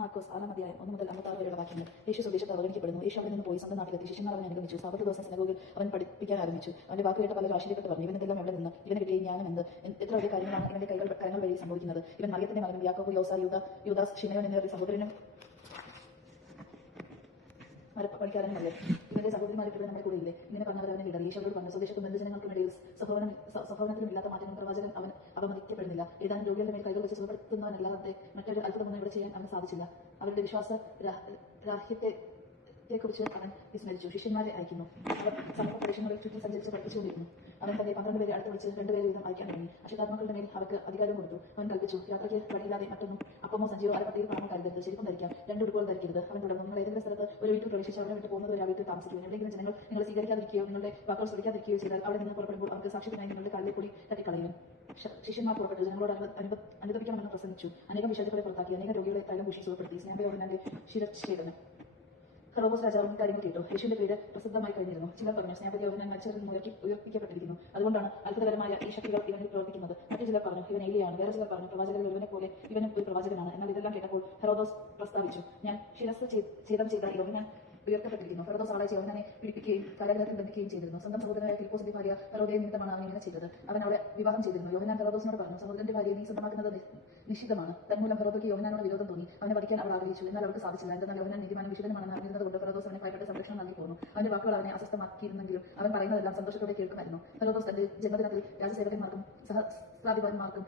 മാർക്കോസ് 6-ാം അധ്യായം 1-56 വരെയുള്ള വാക്യങ്ങൾ. യേശു സ്വദേശത്ത് അവഗണിക്കപ്പെടുന്നു. യേശു അവിടെ നിന്ന് പോയി സ്വന്തം നാട്ടിലെത്തി. ശിഷ്യന്മാർ അവനെ അനുഗമിച്ചു. സാബത്ത് ദിവസം സിനഗോഗിൽ അവൻ പഠിപ്പിക്കാൻ ആരംഭിച്ചു. അവന്റെ വാക്ക് കേട്ട് പലരും ആശ്ചര്യപ്പെട്ട് പറഞ്ഞു, ഇവനെന്തെല്ലാം എവിടെ നിന്ന്? ഇവന് കിട്ടിയ ജ്ഞാനം എന്ത്? എത്ര വലിയ കാര്യങ്ങളാണ് ഇവന്റെ കരങ്ങൾ വഴി സംഭവിക്കുന്നത്? ഇവൻ മറിയത്തിന്റെ മകനും യാക്കോബ്, യോസ, യൂദാസ്, ശിമയോൻ എന്നിവരുടെ സഹോദരനും മരപ്പണിക്കാരനുമല്ലേ? ഇവന്റെ സഹോദരിമാരിപ്പോൾ നമ്മുടെ കൂടെ ഇല്ലേ? ഇങ്ങനെ പറഞ്ഞവർ അവനെ വിടറി. യേശു അവരോട് പറഞ്ഞു, സ്വദേശത്തും ബന്ധുജനങ്ങൾക്കുമിടയിൽ സ്വഭവനത്തിലും ഇല്ലാത്ത മാറ്റങ്ങളും പ്രവാചകൻ അവൻ അവമതിക്കപ്പെടുന്നില്ല. ഏതാനും രോഗികളുടെ മേൽ കൈകൾ വെച്ച് സുഖപ്പെടുത്തുന്നവനല്ലാതെ മറ്റൊരു അത്ഭുതമൊന്നും ഇവിടെ ചെയ്യാൻ അവന് സാധിച്ചില്ല. അവരുടെ വിശ്വാസ രാഹിത്യത്തെക്കുറിച്ച് അവൻ വിസ്മരിച്ചു. ശിഷ്യന്മാരെ അയക്കുന്നു. അവർ സമൂഹ പ്രദേശങ്ങളിൽ ചുറ്റും സഞ്ചരിച്ച് പഠിപ്പിച്ചുകൊണ്ടിരുന്നു. അവൻ തന്നെ 12 പേരെ അടുത്ത് വെച്ച് 2 പേരെ വീതം അയക്കാൻ തുടങ്ങി. അശുദ്ധാത്മാക്കളുടെ മേൽ അവർക്ക് അധികാരം കൊടുത്തു. അവൻ കൽപ്പിച്ചു, യാത്രയ്ക്ക് വഴിയില്ലാതെ മറ്റൊന്നും അപ്പമോ സഞ്ചിയോ അരപ്പട്ടിയിൽ പണമോ കരുതരുത്. ചെരുപ്പം ധരിക്കാം, 2 ഉടുപ്പുകൾ ധരിക്കരുത്. അവൻ തുടർന്നു, നിങ്ങൾ ഏതെങ്കിലും സ്ഥലത്ത് ഒരു വീട്ടിൽ പ്രവേശിച്ച് അവിടെ വിട്ട് പോകുന്നത് ഒരു ആ വീട്ടിൽ താമസിക്കുകയും എവിടെയെങ്കിലും ജനങ്ങൾ നിങ്ങളെ സ്വീകരിക്കാതിരിക്കുകയോ നിങ്ങളുടെ വാക്കുകൾ ശ്രദ്ധിക്കാതിരിക്കുകയോ ചെയ്താൽ അവിടെ നിന്ന് പുറപ്പെടുമ്പോൾ അവർക്ക് സാക്ഷ്യത്തിനായി നിങ്ങളുടെ കാലിലെ പൊടി തട്ടിക്കളയും. ശിഷ്യന്മാർ പുറപ്പെട്ടു ജനങ്ങളോട് അനുദപിക്കണമെന്ന് പ്രസംഗിച്ചു. അനേകം വിശുദ്ധകളെ പുറത്താക്കി, അനേക രോഗികളെ തൈലം പൂശി സുഖപ്പെടുത്തി. സ്നാപയോഹന്നാന്റെ ശിരച്ഛേദനം. ഹെറോദോസ് രാജാവും കാര്യങ്ങൾ കേട്ടു. യേശുവിന്റെ പേര് പ്രസിദ്ധമായി കഴിഞ്ഞിരുന്നു. ചിലർ പറഞ്ഞു, സ്നാപയോഹന്നാൻ മരിച്ചവരിൽ നിന്ന് ഉയർപ്പിക്കപ്പെട്ടിരിക്കുന്നു. അതുകൊണ്ടാണ് അത്ഭുതകരമായ ഈ ശക്തികൾ ഇവനിൽ പ്രവർത്തിക്കുന്നത്. മറ്റു ചിലർ പറഞ്ഞു, ഇവൻ ഏലിയാണ്. വേറെ ചിലർ പറഞ്ഞു, പ്രവാചകരിൽ ഒരുവനെ പോലെ ഇവനും ഒരു പ്രവാചകനാണ്. എന്നാൽ ഇതെല്ലാം കേട്ടപ്പോൾ ഹെറോദോസ് പ്രസ്താവിച്ചു, ഞാൻ ശിരസ് ഛേദം ചെയ്ത യോഹന്നാൻ ഉയർത്തപ്പെട്ടിരിക്കുന്നു. ഹെറോദോസ് അവളെ യോഹന്നാനെ പിടിപ്പിക്കുകയും കാരാഗൃഹത്തിൽ ബന്ധിക്കുകയും ചെയ്തിരുന്നു. സ്വന്തം സഹോദരനായ ഫിലിപ്പോസിന്റെ ഭാര്യ ഹെറോദയെ നിമിത്തമാണ് അവൻ ഇങ്ങനെ ചെയ്തത്. അവൻ അവളെ വിവാഹം ചെയ്തിരുന്നു. യോഹന്നാൻ ഹെറോദോസിനോട് പറഞ്ഞു, സഹോദരന്റെ ഭാര്യയെ നീ സ്വന്തമാക്കുന്നത് നിശ്ചിതമാണ്. തന്മൂലം ഹെറോദയ്ക്ക് യോഹന്നാനോട് വിരോധം തോന്നി. അവനെ വധിക്കാൻ അവൾ ആഗ്രഹിച്ചു. എന്നാൽ അവൾക്ക് സാധിച്ചില്ല. എന്നാൽ യോഹന്നാൻ നീതിമാനും വിശുദ്ധനുമാണെന്ന് അറിഞ്ഞിരുന്നതുകൊണ്ട് ഹെറോദോസ് അവനെ ഭയപ്പെട്ട് സംരക്ഷണം നൽകി പോന്നു. അവന്റെ വാക്കുകൾ അവനെ അസ്വസ്ഥമാക്കിയിരുന്നെങ്കിലും അവൻ പറയുന്നതെല്ലാം സന്തോഷത്തോടെ കേൾക്കുമായിരുന്നു. ഹെറോദോസ് തന്റെ ജന്മദിനത്തിൽ രാജസേവകന്മാർക്കും സഹസ്രാധിപന്മാർക്കും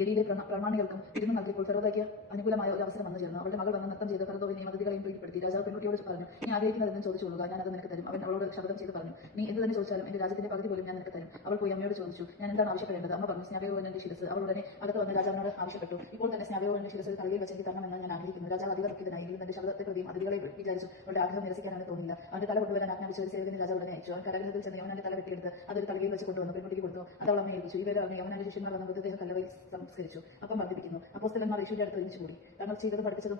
ഗലീലെ പ്രമാണികൾക്കും വിരുന്ന് നൽകിയപ്പോൾ ഫെറോദയ്ക്ക് അനുകൂലമായ ഒരു അവസരം വന്നു ചേർന്നു. അവളുടെ മകൾ വന്ന് നൃത്തം ചെയ്ത് ഫെറോദോവിനെയും അതിഥികളെയും പ്രീതിപ്പെടുത്തി. രാജാവ് പെൺകുട്ടിയോട് പറഞ്ഞു, നീ ആഗ്രഹിക്കുന്നതെന്ന് ചോദിച്ചുകൊള്ളുക, ഞാനത് നിനക്ക് തരും. അവൻ അവളോട് ശബ്ദം ചെയ്ത് പറഞ്ഞു, നീ എന്ത് തന്നെ ചോദിച്ചാലും എന്റെ രാജ്യത്തിന്റെ പകുതി പോലും ഞാൻ നിനക്ക് തരും. അവൾ പോയി അമ്മയോട് ചോദിച്ചു, ഞാൻ എന്താണ് ആവശ്യപ്പെടേണ്ടത്? അമ്മ പറഞ്ഞു, സ്നാപയോഹന്നാന്റെ ശിരസ്. അവൾ ഉടനെ അകത്ത് വന്ന് രാജാവിനോട് ആവശ്യപ്പെട്ടു. ഇപ്പോൾ തന്നെ സ്നാപയോഹന്നാന്റെ ശിരസ് തലയിൽ വെച്ച് എനിക്ക് തരണമെന്ന് ഞാൻ ആഗ്രഹിക്കുന്നു. രാജാവ് അധികം ദുഃഖിതനായി. തന്റെ ശബ്ദത്തെ പ്രതിയും അതിഥികളെ വിചാരിച്ചു അവരുടെ ആഗ്രഹം നിരസിക്കാൻ അവന് തോന്നില്ല. അവന്റെ തല കൊണ്ടുവരാൻ ആജ്ഞാപിച്ച ഒരു സേവകനെ രാജാവ് ഉടനെ അയച്ചു. അവൻ കരഗ്രഹത്തിൽ ചെന്ന് യോഹന്നാന്റെ തല വെട്ടിയെടുത്ത് അതൊരു തലയിൽ വെച്ച് കൊണ്ടുവന്നു പെൺകുട്ടിക്ക് കൊടുത്തു. അത് അവൾ അമ്മയെ ഏൽപ്പിച്ചു. ഇവരെ അവനെ യോഹന്നാന്റെ ശിഷ്യന്മാർ വന്ന മൃതദേഹം കല്ലറയിൽ സംസ്കരിച്ചു. അപ്പം വർദ്ധിപ്പിക്കുന്നു. അപ്പോസ്തലന്മാർ യേശുവിന്റെ അടുത്ത് ഒരുമിച്ച് കൂടി. തങ്ങൾ ചെയ്തതും പഠിപ്പിച്ചതും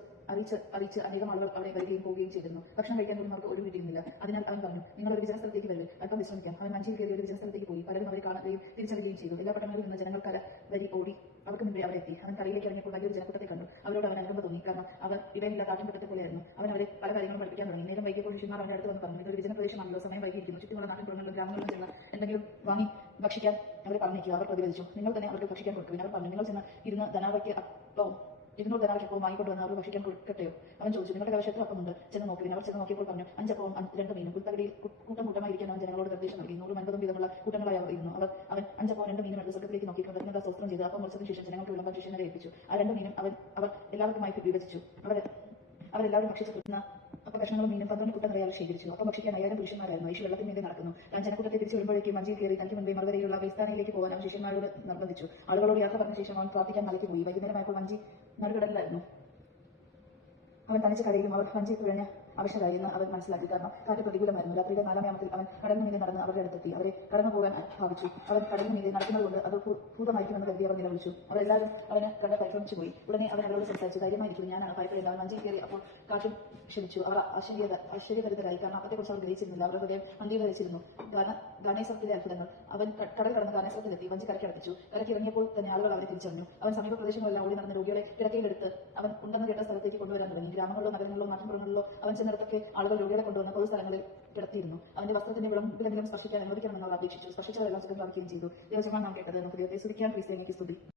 അറിയിച്ച് അനേകം ആളുകൾ അവിടെ വരികയും പോവുകയും ചെയ്തിരുന്നു. ഭക്ഷണം കഴിക്കാൻ പോലും അവർക്ക് ഒഴിവ് കിട്ടിയിരുന്നില്ല. അതിനാൽ അവൻ പറഞ്ഞു, നിങ്ങൾ ഒരു വിജന സ്ഥലത്തേക്ക് വരും, അല്പം വിശ്രമിക്കാം. അവൻ വഞ്ചിയിൽ കയറി ഒരു വിജന സ്ഥലത്തേക്ക് പോയി. പലരും അവരെ കാണുകയും തിരിച്ചറിയുകയും ചെയ്തു. എല്ലാ പട്ടണങ്ങളിൽ നിന്ന് ജനങ്ങൾ കര വരി ഓടി അവർക്ക് മുമ്പേ അവിടെ എത്തി. അവൻ കരയിലേക്ക് ഇറങ്ങിയപ്പോൾ വലിയൊരു ജനക്കൂട്ടത്തെ കണ്ടു. അവരോട് അവൻ അനുകമ്പ തോന്നി. കാരണം അവർ ഇവയില്ല കാട്ടിൻപറ്റത്തെ പോലെയായിരുന്നു. അവൻ അവരെ പല കാര്യങ്ങളും പഠിപ്പിക്കാൻ തുടങ്ങി. നേരം വൈകിയപ്പോൾ ശിഷ്യന്മാർ അവന്റെ അടുത്ത് വന്ന് പറഞ്ഞു, ഇതൊരു വിജന പ്രദേശമാണല്ലോ, സമയം വൈകിയിരിക്കുന്നു. ചുറ്റുമുള്ള നാട്ടിൻപുറങ്ങളിലും ഗ്രാമങ്ങളിലും ചെന്ന് എന്തെങ്കിലും വാങ്ങി ഭക്ഷിക്കാൻ അവരെ പറഞ്ഞേക്കുക. അവർ പ്രതികരിച്ചു, നിങ്ങൾ തന്നെ അവർക്ക് ഭക്ഷിക്കാൻ കൊടുക്കും. അവർ പറഞ്ഞു, നിങ്ങൾ ചെന്ന് ഇരുന്ന് ധനാവയ്ക്ക് അപ്പവും 200 ധനാവയ്ക്കപ്പവും വാങ്ങിക്കൊണ്ടുവന്ന് അവർ ഭക്ഷിക്കാൻ കൊടുക്കട്ടെയോ? അവൻ ചോദിച്ചു, നിങ്ങളുടെ കവശത്തിൽ അപ്പമുണ്ട്, ചെന്ന് നോക്കുവിൻ. അവർ ചെന്ന് നോക്കിയപ്പോൾ പറഞ്ഞു, 5 അപ്പവും 2 മീനും. പുൽത്തകടിയിൽ കൂട്ടമായിരിക്കാൻ അവൻ ജനങ്ങളോട് നിർദ്ദേശം നൽകി. 150 വീതമുള്ള കൂട്ടങ്ങളായി അവർ ഇരുന്നു. അവൻ 5 അപ്പവും 2 മീനും എടുത്ത് സ്വർഗ്ഗത്തിലേക്ക് നോക്കി കൃതജ്ഞത സ്തോത്രം ചെയ്ത് അപ്പം മുറിച്ചതിന് ശേഷം ജനങ്ങൾക്ക് വിളമ്പാൻ ശിഷ്യന്മാരെ ഏൽപ്പിച്ചു. ആ 2 മീനും അവർ എല്ലാവർക്കുമായി വിഭജിച്ചു. അവരെല്ലാവരും ഭക്ഷിച്ച് തൃപ്തന അപ്പം കഷ്ണങ്ങളും മീനും 12 കൂട്ടം നിറയെ അവർ ശേഖരിച്ചു. അപ്പം ഭക്ഷിക്കാൻ 5000 പുരുഷന്മാരായിരുന്നു. യേശു വെള്ളത്തിന്മീതെ നടക്കുന്നു. താൻ ജനക്കൂട്ടത്തെ തിരിച്ചു വരുമ്പോഴേക്കും വഞ്ചിയിൽ കയറി തനിക്ക് മുൻപേ മറുവരെയുള്ള ബേസ്ഥാനയിലേക്ക് പോകാൻ അവൻ ശിഷ്യന്മാരോട് നിർബന്ധിച്ചു. ആളുകളോട് യാത്ര പറഞ്ഞ ശേഷം അവൻ പ്രാർത്ഥിക്കാൻ മലയ്ക്ക് പോയി. വൈകുന്നേരമായപ്പോൾ വഞ്ചി നടുകടലിലായിരുന്നു. അവൻ തനിച്ച് കരയിലും അവർ വഞ്ചി തുഴഞ്ഞ അവശരായി എന്ന് അവൻ മനസ്സിലാക്കി. കാരണം കാറ്റ് പ്രതികൂലമായിരുന്നു. രാത്രിയുടെ 4-ാം യാമത്തിൽ അവൻ കടലിന് മീതെ നടന്ന് അവരുടെ അടുത്തെത്തി. അവരെ കടന്നു പോകാൻ ഭാവിച്ചു. അവൻ കടലിന് മീതെ നടക്കുന്നതുകൊണ്ട് അത് ഭൂതമായിരിക്കുമെന്ന് കരുതി അവർ നിലവിളിച്ചു. അവരെല്ലാവരും അവന് കണ്ട് പരിഭ്രമിച്ചു പോയി. ഉടനെ അവൻ അവരോട് സംസാരിച്ചു, ധൈര്യമായിരിക്കും, ഞാനാണ്, ഭയപ്പെടില്ല. അവൻ വഞ്ചിയിൽ കയറി അപ്പോൾ കാറ്റും ക്ഷമിച്ചു. അവർ ആശ്ചര്യഭരിതരായി. കാരണം അപ്പത്തെക്കുറിച്ച് അവർ ഗ്രഹിച്ചിരുന്നില്ല. അവരുടെ ഹൃദയം അന്ധീകരിച്ചിരുന്നു. ഗാനേശ്വരത്തിലെ അത്ഭുതങ്ങൾ. അവൻ കടൽ കടന്ന് ഗാനേശ്വരത്തിലെത്തി. വഞ്ചി കരയ്ക്കടപ്പിച്ചു. കരയ്ക്ക് ഇറങ്ങിയപ്പോൾ തന്നെ ആളുകൾ അവരെ തിരിച്ചറിഞ്ഞു. അവൻ സമീപ പ്രദേശങ്ങളെല്ലാം ഓടി നടന്ന രോഗികളെ കിടക്കയിലെടുത്ത് അവൻ ഉണ്ടെന്ന് കേട്ട സ്ഥലത്തേക്ക് കൊണ്ടുവരാൻ തുടങ്ങി. ഗ്രാമങ്ങളിലോ നഗരങ്ങളിലോ നാട്ടിൻപുറങ്ങളിലോ അവൻ ചെന്നിടത്തൊക്കെ ആളുകൾ രോഗികളെ കൊണ്ടുവന്ന് പൊതുസ്ഥലങ്ങളിൽ കിടത്തിയിരുന്നു. അവന്റെ വസ്ത്രത്തിന്റെ വിളമ്പിലെങ്കിലും സ്പർശിക്കാൻ അനുവദിക്കണമെന്ന് അവർ അപേക്ഷിച്ചു. സ്പർശിച്ചവരെല്ലാം സുഖം പ്രാപിക്കുകയും ചെയ്തു. ദൈവജനമാണ് നാം കേട്ടത്. നമുക്ക് ദൈവത്തെ സ്തുതിക്കാം. ക്രിസ്ത്യാനിക്ക് സ്തുതി.